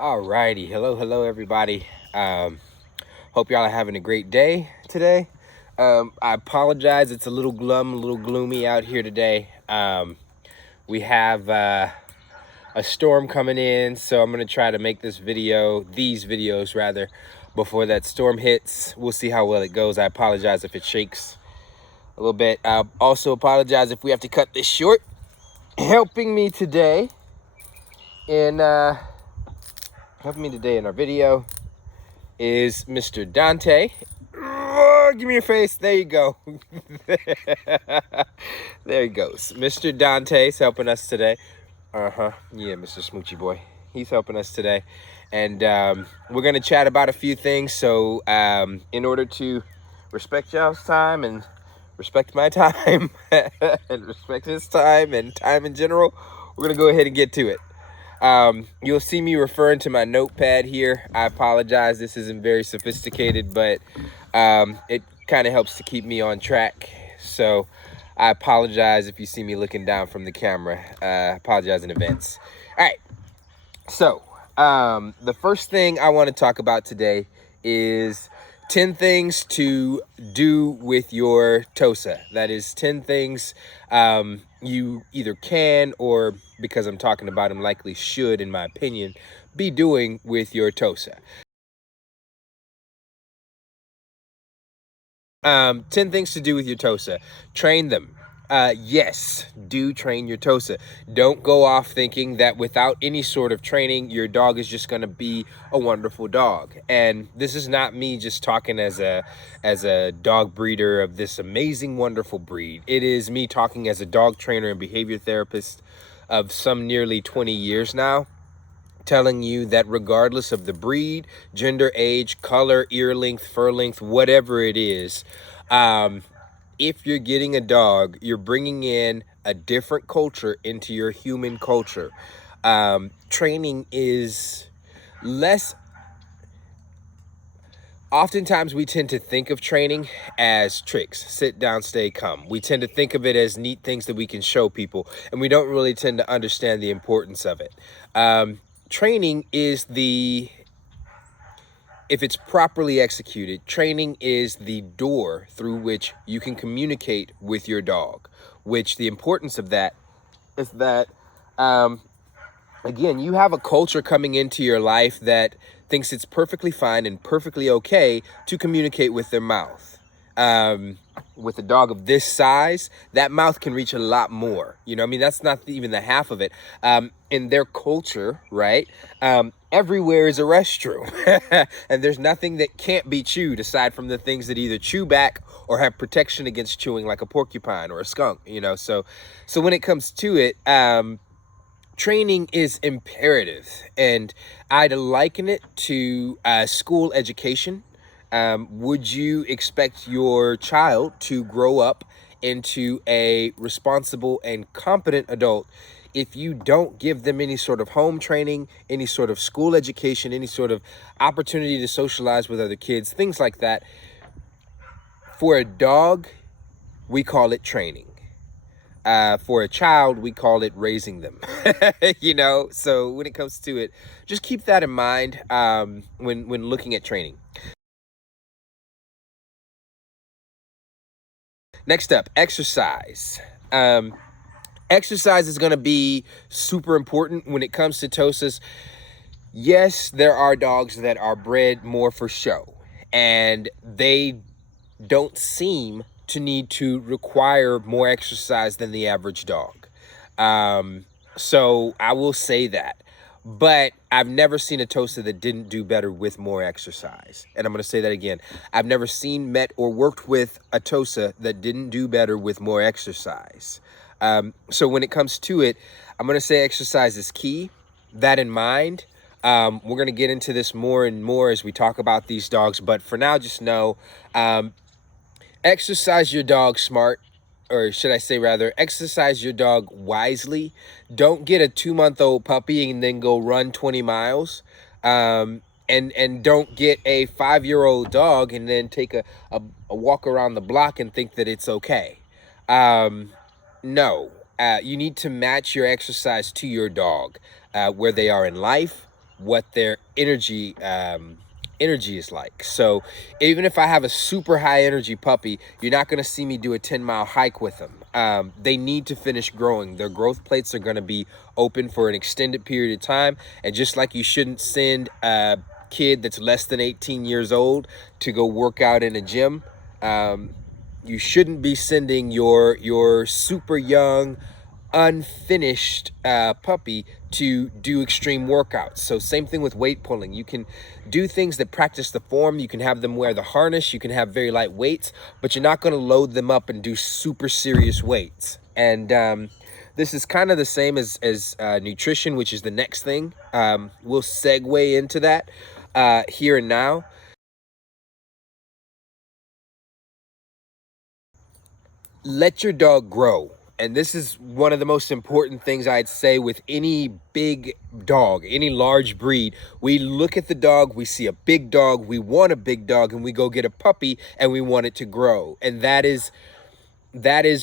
Alrighty, hello everybody. Hope y'all are having a great day today. I apologize, it's a little glum, a little gloomy out here today. We have a storm coming in, so I'm gonna try to make these videos rather, before that storm hits. We'll see how well it goes. I apologize if it shakes a little bit. I also apologize if we have to cut this short. Helping me today in our video is Mr. Dante. Oh, give me your face. There you go. There he goes. Mr. Dante's helping us today. Yeah, Mr. Smoochy boy. He's helping us today. And we're going to chat about a few things. So in order to respect y'all's time and respect my time and respect his time and time in general, we're going to go ahead and get to it. You'll see me referring to my notepad here. I apologize. This isn't very sophisticated, but it kind of helps to keep me on track. So I apologize if you see me looking down from the camera. I apologize in advance. All right. So the first thing I want to talk about today is 10 things to do with your Tosa. That is 10 things you either can, or because I'm talking about them, likely should, in my opinion, be doing with your Tosa. 10 things to do with your Tosa. Train them. Yes, do train your Tosa. Don't go off thinking that without any sort of training, your dog is just going to be a wonderful dog. And this is not me just talking as a dog breeder of this amazing, wonderful breed. It is me talking as a dog trainer and behavior therapist of some nearly 20 years now, telling you that regardless of the breed, gender, age, color, ear length, fur length, whatever it is, if you're getting a dog, you're bringing in a different culture into your human culture. Training is less. Oftentimes we tend to think of training as tricks, sit down, stay, come. We tend to think of it as neat things that we can show people, and we don't really tend to understand the importance of it. Training is if it's properly executed, training is the door through which you can communicate with your dog, which the importance of that is that, again, you have a culture coming into your life that thinks it's perfectly fine and perfectly okay to communicate with their mouth. With a dog of this size, that mouth can reach a lot more. You know, I mean, that's not even the half of it. In their culture, right? Everywhere is a restroom, and there's nothing that can't be chewed aside from the things that either chew back or have protection against chewing, like a porcupine or a skunk. You know, so when it comes to it, training is imperative, and I'd liken it to school education. Would you expect your child to grow up into a responsible and competent adult if you don't give them any sort of home training, any sort of school education, any sort of opportunity to socialize with other kids, things like that? For a dog, we call it training. For a child, we call it raising them. You know, so when it comes to it, just keep that in mind when looking at training. Next up, exercise. Exercise is going to be super important when it comes to Tosas. Yes, there are dogs that are bred more for show, and they don't seem to need to require more exercise than the average dog. So I will say that. But I've never seen a Tosa that didn't do better with more exercise. And I'm going to say that again. I've never seen, met, or worked with a Tosa that didn't do better with more exercise. So when it comes to it, I'm going to say exercise is key. That in mind, we're going to get into this more and more as we talk about these dogs. But for now, just know, exercise your dog smart. Or should I say rather, exercise your dog wisely. Don't get a 2-month-old puppy and then go run 20 miles. And don't get a 5-year-old dog and then take a walk around the block and think that it's okay. No, you need to match your exercise to your dog, where they are in life, what their energy is like. So even if I have a super high energy puppy, you're not going to see me do a 10-mile hike with them. They need to finish growing. Their growth plates are going to be open for an extended period of time. And just like you shouldn't send a kid that's less than 18 years old to go work out in a gym, you shouldn't be sending your super young, unfinished puppy to do extreme workouts. So same thing with weight pulling. You can do things that practice the form. You can have them wear the harness. You can have very light weights, but you're not going to load them up and do super serious weights. And this is kind of the same as nutrition, which is the next thing. We'll segue into that here and now. Let your dog grow. And this is one of the most important things I'd say with any big dog, any large breed. We look at the dog, we see a big dog, we want a big dog, and we go get a puppy and we want it to grow. And that is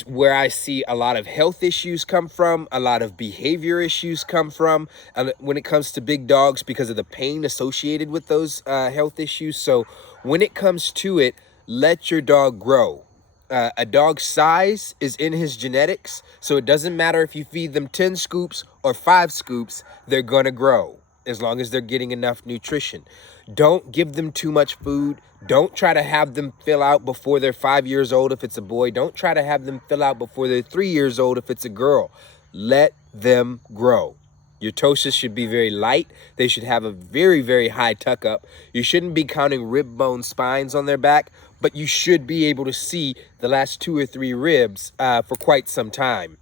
where I see a lot of health issues come from, a lot of behavior issues come from when it comes to big dogs, because of the pain associated with those health issues. So when it comes to it, let your dog grow. A dog's size is in his genetics, so it doesn't matter if you feed them 10 scoops or 5 scoops, they're gonna grow as long as they're getting enough nutrition. Don't give them too much food. Don't try to have them fill out before they're 5 years old if it's a boy. Don't try to have them fill out before they're 3 years old if it's a girl. Let them grow. Your Tosas should be very light. They should have a very, very high tuck up. You shouldn't be counting rib bone spines on their back, but you should be able to see the last 2 or 3 ribs for quite some time.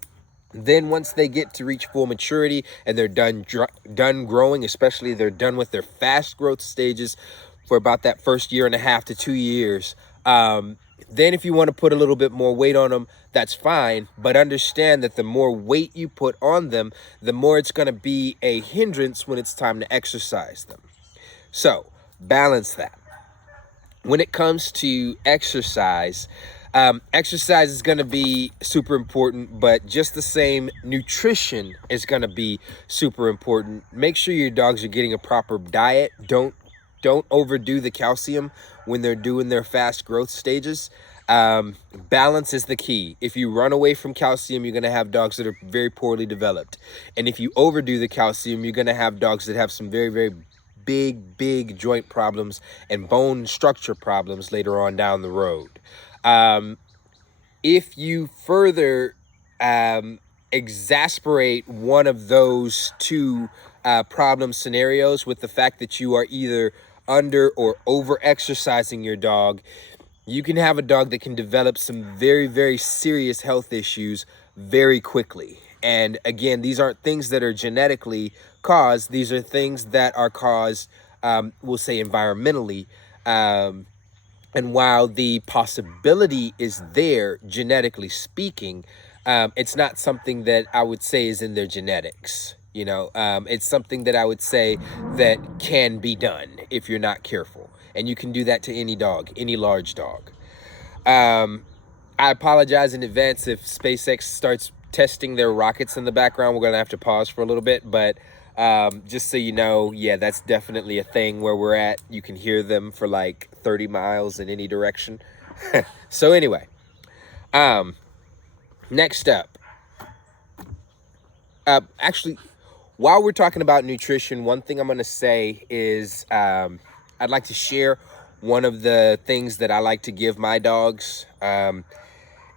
Then once they get to reach full maturity and they're done growing, especially they're done with their fast growth stages for about that first 1.5 to 2 years, then if you want to put a little bit more weight on them, that's fine. But understand that the more weight you put on them, the more it's going to be a hindrance when it's time to exercise them. So balance that. When it comes to exercise, exercise is going to be super important, but just the same, nutrition is going to be super important. Make sure your dogs are getting a proper diet. Don't overdo the calcium when they're doing their fast growth stages. Balance is the key. If you run away from calcium, you're going to have dogs that are very poorly developed. And if you overdo the calcium, you're going to have dogs that have some very, very big joint problems and bone structure problems later on down the road. If you further exasperate one of those two problem scenarios with the fact that you are either under or over exercising your dog, you can have a dog that can develop some very, very serious health issues very quickly. And again, these aren't things that are genetically caused. These are things that are caused, we'll say, environmentally. And while the possibility is there, genetically speaking, it's not something that I would say is in their genetics. You know, it's something that I would say that can be done if you're not careful. And you can do that to any dog, any large dog. I apologize in advance if SpaceX starts testing their rockets in the background. We're going to have to pause for a little bit, but just so you know, yeah, that's definitely a thing where we're at. You can hear them for like 30 miles in any direction. So anyway, next up, actually, while we're talking about nutrition, one thing I'm going to say is I'd like to share one of the things that I like to give my dogs.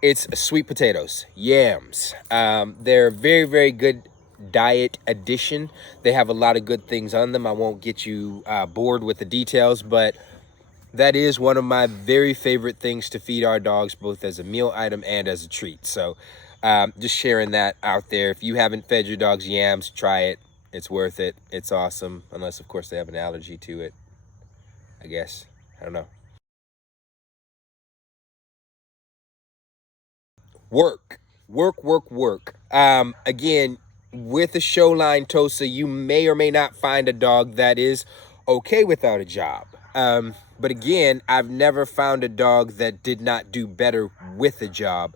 It's sweet potatoes, yams. They're very, very good diet addition. They have a lot of good things on them. I won't get you bored with the details, but that is one of my very favorite things to feed our dogs, both as a meal item and as a treat. So just sharing that out there. If you haven't fed your dogs yams, try it. It's worth it. It's awesome. Unless, of course, they have an allergy to it, I guess. I don't know. Work. Again, with a show line Tosa, you may or may not find a dog that is okay without a job. But again, I've never found a dog that did not do better with a job.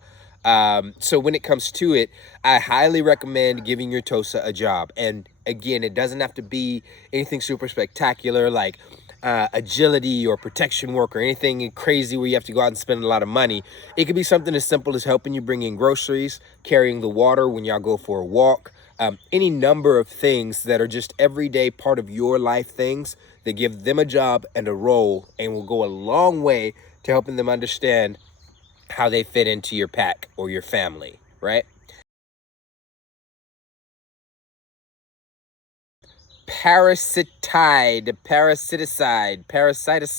So when it comes to it, I highly recommend giving your Tosa a job. And Again, it doesn't have to be anything super spectacular like agility or protection work or anything crazy where you have to go out and spend a lot of money. It could be something as simple as helping you bring in groceries, carrying the water when y'all go for a walk, any number of things that are just everyday part of your life things that give them a job and a role and will go a long way to helping them understand how they fit into your pack or your family, right? Parasiticide, parasite is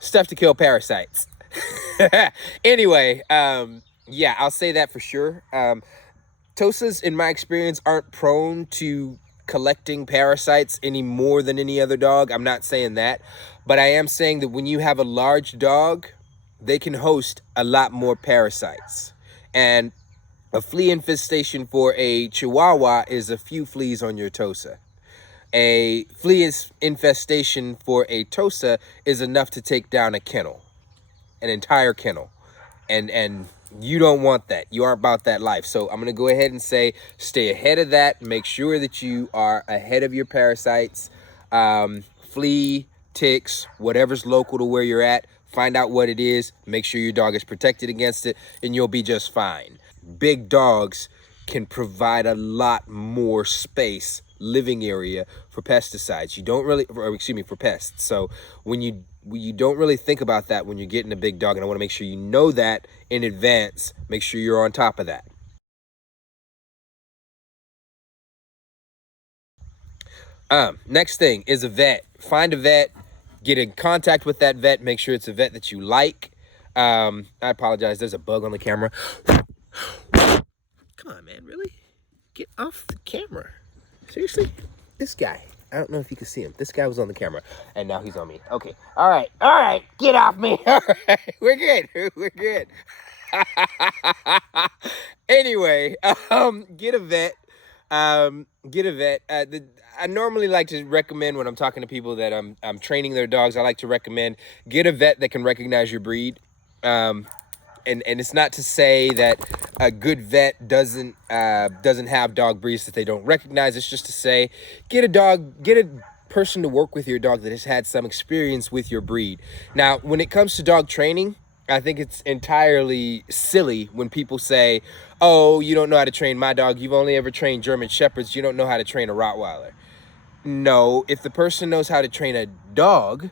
stuff to kill parasites. Anyway, yeah, I'll say that for sure. Tosas, in my experience, aren't prone to collecting parasites any more than any other dog. I'm not saying that, but I am saying that when you have a large dog, they can host a lot more parasites. And a flea infestation for a Chihuahua is a few fleas on your Tosa. A flea infestation for a Tosa is enough to take down a kennel, an entire kennel. And you don't want that. You aren't about that life. So I'm going to go ahead and say stay ahead of that. Make sure that you are ahead of your parasites, flea, ticks, whatever's local to where you're at. Find out what it is. Make sure your dog is protected against it, and you'll be just fine. Big dogs can provide a lot more space, living area for pesticides. You don't really, or excuse me, for pests. So when you don't really think about that when you're getting a big dog, and I want to make sure you know that in advance. Make sure you're on top of that. Next thing is a vet. Find a vet, get in contact with that vet, make sure it's a vet that you like. I apologize, there's a bug on the camera. Come on, man, really? Get off the camera. Seriously? This guy. I don't know if you can see him. This guy was on the camera, and now he's on me. Okay. All right. Get off me. All right. We're good. Anyway, get a vet. I normally like to recommend when I'm talking to people that I'm training their dogs. I like to recommend get a vet that can recognize your breed. And it's not to say that a good vet doesn't have dog breeds that they don't recognize. It's just to say get a person to work with your dog that has had some experience with your breed. Now, when it comes to dog training, I think it's entirely silly when people say, "Oh, you don't know how to train my dog. You've only ever trained German Shepherds. You don't know how to train a Rottweiler." No, if the person knows how to train a dog,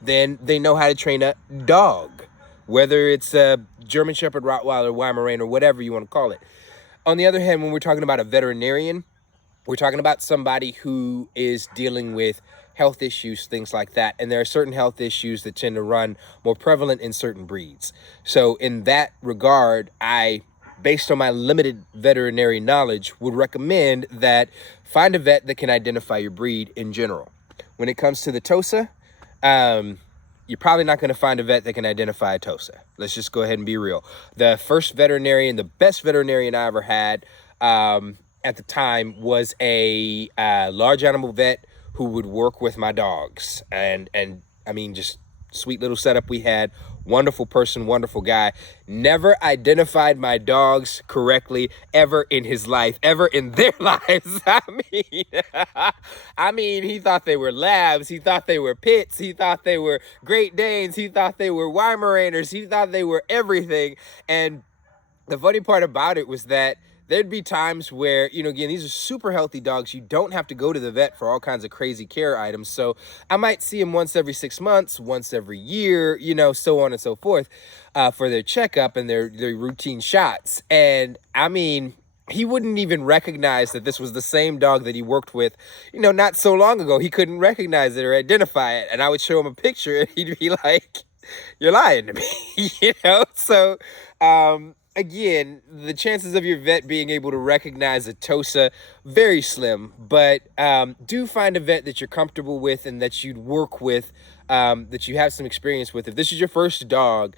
then they know how to train a dog. Whether it's a German Shepherd, Rottweiler, Weimaraner, or whatever you want to call it. On the other hand, when we're talking about a veterinarian, we're talking about somebody who is dealing with health issues, things like that. And there are certain health issues that tend to run more prevalent in certain breeds. So in that regard, based on my limited veterinary knowledge, would recommend that find a vet that can identify your breed in general. When it comes to the Tosa, you're probably not going to find a vet that can identify a Tosa. Let's just go ahead and be real. The first veterinarian, the best veterinarian I ever had at the time was a large animal vet who would work with my dogs. And I mean, just sweet little setup we had. Wonderful person, wonderful guy. Never identified my dogs correctly ever in his life, ever in their lives. I mean, he thought they were labs. He thought they were pits. He thought they were Great Danes. He thought they were Weimaraners. He thought they were everything. And the funny part about it was that there'd be times where, again, these are super healthy dogs. You don't have to go to the vet for all kinds of crazy care items. So I might see them once every 6 months, once every year, so on and so forth, for their checkup and their routine shots. And I mean, he wouldn't even recognize that this was the same dog that he worked with, not so long ago. He couldn't recognize it or identify it. And I would show him a picture and he'd be like, "You're lying to me," So, again, the chances of your vet being able to recognize a Tosa, very slim, but do find a vet that you're comfortable with and that you'd work with, that you have some experience with. If this is your first dog,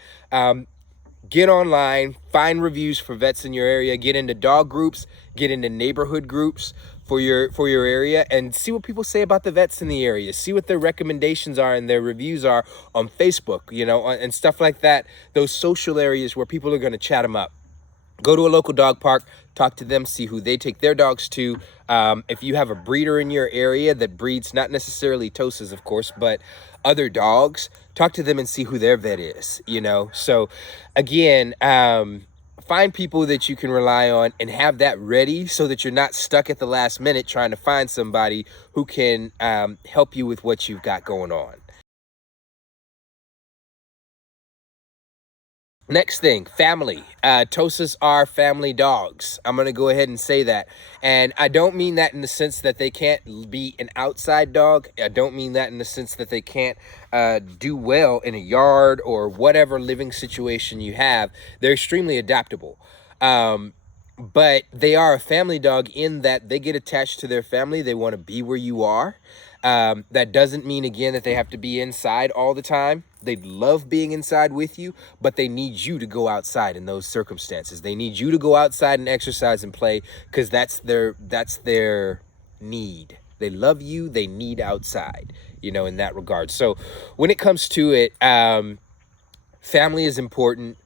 get online, find reviews for vets in your area, get into dog groups, get into neighborhood groups for your area, and see what people say about the vets in the area. See what their recommendations are and their reviews are on Facebook, and stuff like that. Those social areas where people are going to chat them up. Go to a local dog park, talk to them, see who they take their dogs to. If you have a breeder in your area that breeds, not necessarily Tosas, of course, but other dogs, talk to them and see who their vet is, you know? So again, find people that you can rely on and have that ready so that you're not stuck at the last minute trying to find somebody who can help you with what you've got going on. Next thing, family. Tosas are family dogs. I'm going to go ahead and say that. And I don't mean that in the sense that they can't be an outside dog. I don't mean that in the sense that they can't do well in a yard or whatever living situation you have. They're extremely adaptable. But they are a family dog in that they get attached to their family. They want to be where you are. That doesn't mean, again, that they have to be inside all the time. They love being inside with you, but they need you to go outside in those circumstances. They need you to go outside and exercise and play because that's their need. They love you. They need outside, you know, in that regard. So when it comes to it, family is important.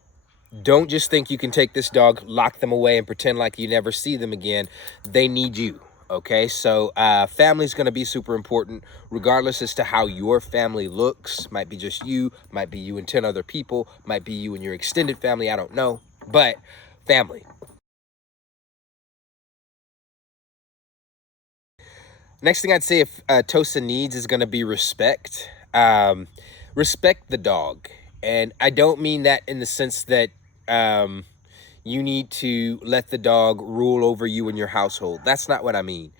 Don't just think you can take this dog, lock them away, and pretend like you never see them again. They need you. Okay, so family is going to be super important regardless as to how your family looks. Might be just you, might be you and 10 other people, might be you and your extended family, I don't know, but family. Next thing I'd say if Tosa needs is going to be respect. Respect the dog. And I don't mean that in the sense that you need to let the dog rule over you and your household. That's not what I mean.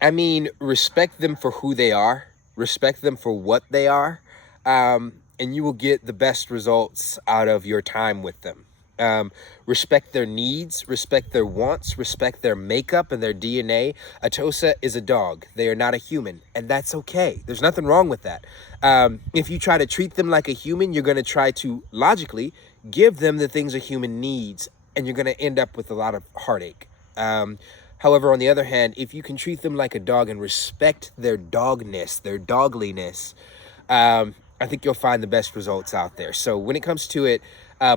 I mean, respect them for who they are. Respect them for what they are. And you will get the best results out of your time with them. Respect their needs, respect their wants, respect their makeup and their DNA. A Tosa is a dog. They are not a human, and that's okay. There's nothing wrong with that. If you try to treat them like a human, you're going to try to logically give them the things a human needs, and you're going to end up with a lot of heartache. However, on the other hand, if you can treat them like a dog and respect their dogness, their dogliness, I think you'll find the best results out there. So when it comes to it,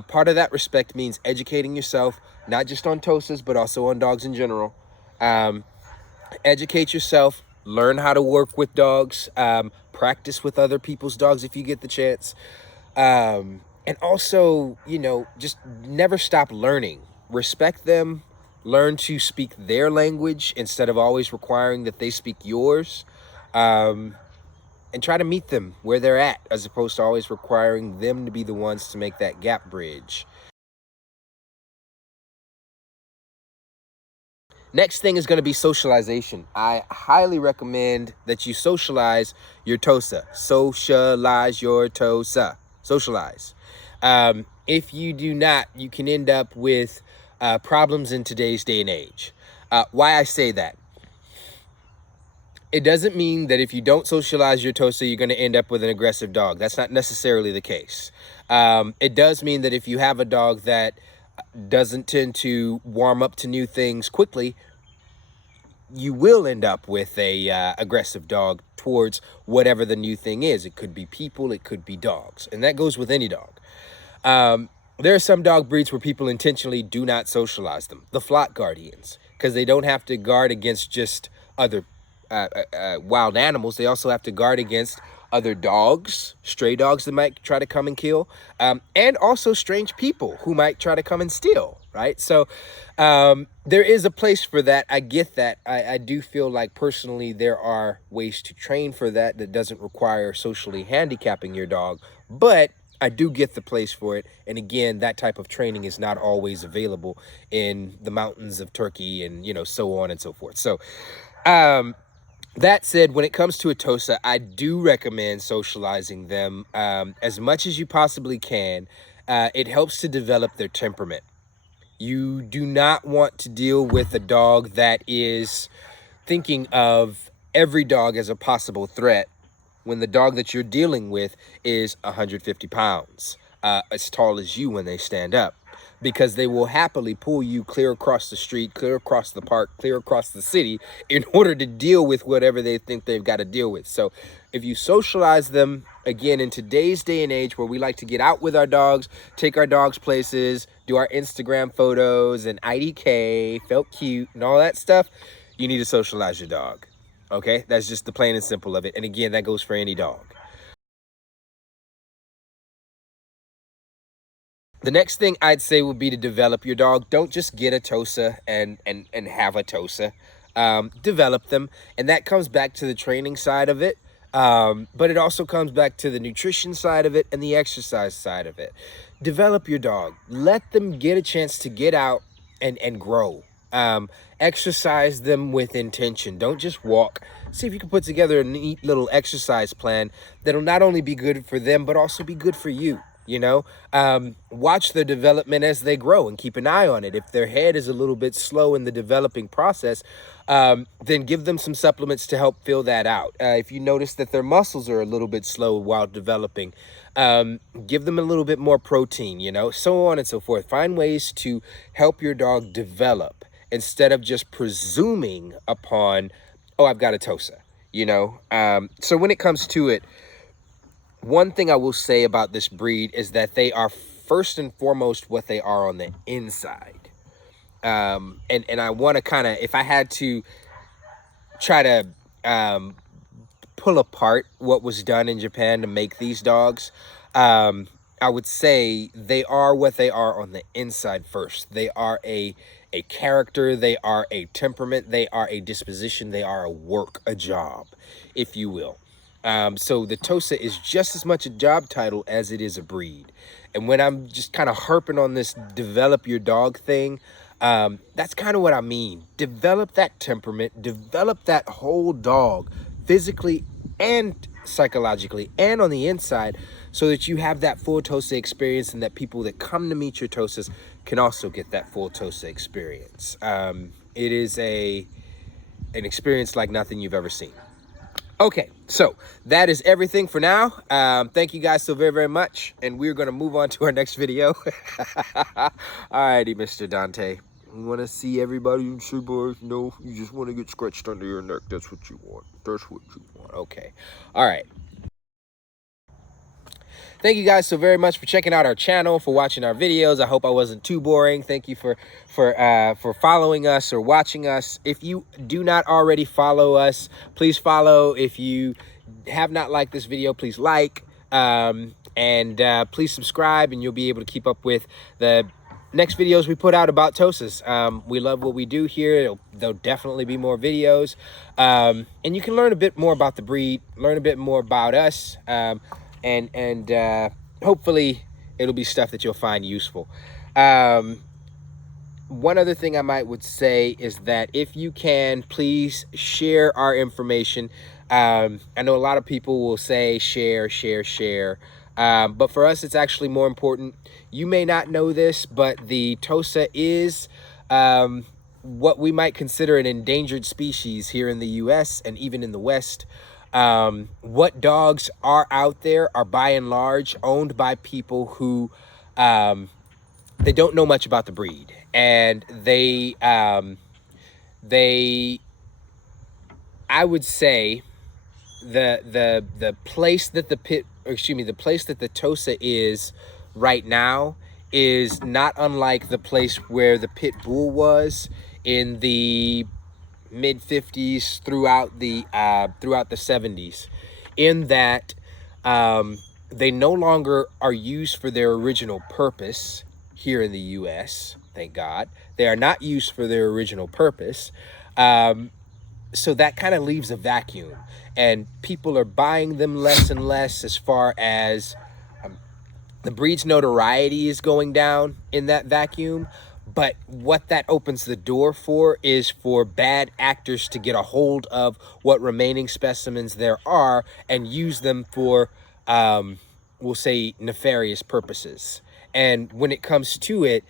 part of that respect means educating yourself, not just on Tosas, but also on dogs in general. Educate yourself, learn how to work with dogs, practice with other people's dogs if you get the chance. And also, you know, just never stop learning. Respect them, learn to speak their language instead of always requiring that they speak yours. And try to meet them where they're at, as opposed to always requiring them to be the ones to make that gap bridge. Next thing is going to be socialization. I highly recommend that you socialize your Tosa. Socialize your Tosa. Socialize. If you do not, you can end up with problems in today's day and age. Why I say that? It doesn't mean that if you don't socialize your Tosa, you're going to end up with an aggressive dog. That's not necessarily the case. It does mean that if you have a dog that doesn't tend to warm up to new things quickly, you will end up with a aggressive dog towards whatever the new thing is. It could be people, it could be dogs, and that goes with any dog. There are some dog breeds where people intentionally do not socialize them. The flock guardians, because they don't have to guard against just other wild animals. They also have to guard against other dogs, stray dogs that might try to come and kill, and also strange people who might try to come and steal, right? So there is a place for that. I get that. I do feel like personally there are ways to train for that that doesn't require socially handicapping your dog, but I do get the place for it. And again, that type of training is not always available in the mountains of Turkey and, you know, so on and so forth. So that said, when it comes to a Tosa, I do recommend socializing them as much as you possibly can. It helps to develop their temperament. You do not want to deal with a dog that is thinking of every dog as a possible threat when the dog that you're dealing with is 150 pounds, as tall as you when they stand up, because they will happily pull you clear across the street, clear across the park, clear across the city in order to deal with whatever they think they've got to deal with. So if you socialize them Again, in today's day and age where we like to get out with our dogs, take our dogs places, do our Instagram photos and IDK, felt cute and all that stuff, you need to socialize your dog. Okay, that's just the plain and simple of it. And again, that goes for any dog. The next thing I'd say would be to develop your dog. Don't just get a Tosa and have a Tosa. Develop them. And that comes back to the training side of it. But it also comes back to the nutrition side of it and the exercise side of it. Develop your dog. Let them get a chance to get out and grow. Exercise them with intention. Don't just walk. See if you can put together a neat little exercise plan that'll not only be good for them, but also be good for you. You know, watch their development as they grow and keep an eye on it. If their head is a little bit slow in the developing process, then give them some supplements to help fill that out. If you notice that their muscles are a little bit slow while developing, give them a little bit more protein, you know, so on and so forth. Find ways to help your dog develop instead of just presuming upon, oh, I've got a Tosa, you know. So when it comes to it, one thing I will say about this breed is that they are first and foremost what they are on the inside. And I want to kind of, if I had to try to pull apart what was done in Japan to make these dogs, I would say they are what they are on the inside first. They are a character, they are a temperament, they are a disposition, they are a job, if you will. So the Tosa is just as much a job title as it is a breed. And when I'm just kind of harping on this develop your dog thing, that's kind of what I mean. Develop that temperament, develop that whole dog physically and psychologically and on the inside so that you have that full Tosa experience and that people that come to meet your Tosas can also get that full Tosa experience. It is an experience like nothing you've ever seen. Okay, so that is everything for now. Thank you guys so very, very much. And we're going to move on to our next video. Alrighty, Mr. Dante. You want to see everybody in boys? No, you just want to get scratched under your neck. That's what you want. That's what you want. Okay. All right. Thank you guys so very much for checking out our channel, for watching our videos. I hope I wasn't too boring. Thank you for following us or watching us. If you do not already follow us, please follow. If you have not liked this video, please like, and please subscribe, and you'll be able to keep up with the next videos we put out about Tosas. We love what we do here. There'll definitely be more videos, and you can learn a bit more about the breed, learn a bit more about us, and hopefully it'll be stuff that you'll find useful. One other thing I would say is that if you can, please share our information. I know a lot of people will say share, but for us it's actually more important. You may not know this, but the Tosa is what we might consider an endangered species here in the US and even in the West. What dogs are out there are by and large owned by people who they don't know much about the breed, and I would say the place that the place that the Tosa is right now is not unlike the place where the pit bull was in the mid-50s throughout the 70s, in that they no longer are used for their original purpose here in the US. Thank God they are not used for their original purpose. So that kind of leaves a vacuum, and people are buying them less and less as far as the breed's notoriety is going down in that vacuum. But what that opens the door for is for bad actors to get a hold of what remaining specimens there are and use them for, we'll say, nefarious purposes. And when it comes to it,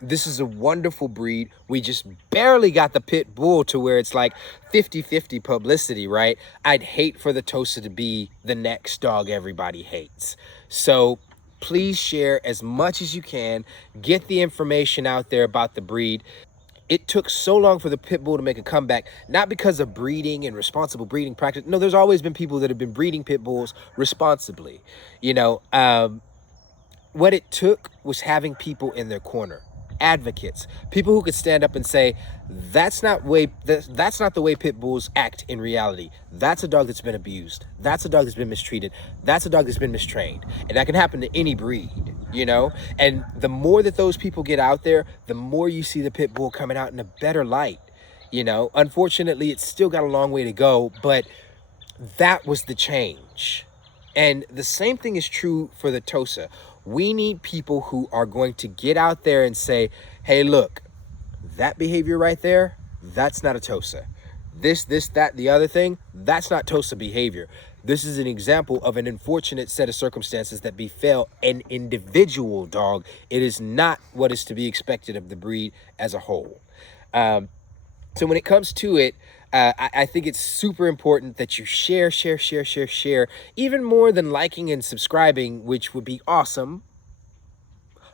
this is a wonderful breed. We just barely got the pit bull to where it's like 50-50 publicity, right? I'd hate for the Tosa to be the next dog everybody hates. So please share as much as you can. Get the information out there about the breed. it took so long for the pit bull to make a comeback, not because of breeding and responsible breeding practice. No, there's always been people that have been breeding pit bulls responsibly. You know, what it took was having people in their corner, advocates, people who could stand up and say, that's not the way pit bulls act in reality. That's a dog that's been abused. That's a dog that's been mistreated. That's a dog that's been mistrained. And that can happen to any breed, you know? And the more that those people get out there, the more you see the pit bull coming out in a better light. You know, unfortunately, it's still got a long way to go, but that was the change. And the same thing is true for the Tosa. We need people who are going to get out there and say, hey, look, that behavior right there, that's not a Tosa. This, that, the other thing, that's not Tosa behavior. This is an example of an unfortunate set of circumstances that befell an individual dog. It is not what is to be expected of the breed as a whole. So when it comes to it, I think it's super important that you share, even more than liking and subscribing, which would be awesome.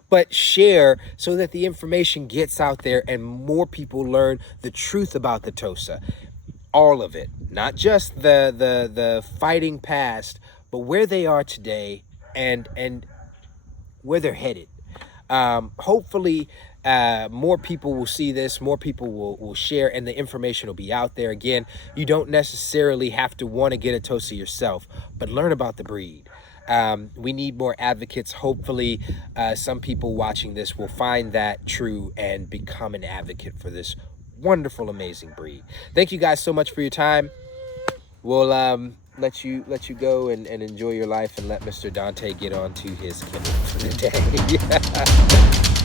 But share so that the information gets out there and more people learn the truth about the Tosa. All of it, not just the fighting past, but where they are today and where they're headed. Hopefully, more people will see this, more people will share, and the information will be out there. Again, you don't necessarily have to want to get a Tosa yourself, but learn about the breed. We need more advocates. Hopefully, some people watching this will find that true and become an advocate for this wonderful, amazing breed. Thank you guys so much for your time. We'll let you go and enjoy your life and let Mr. Dante get on to his kennel for the day.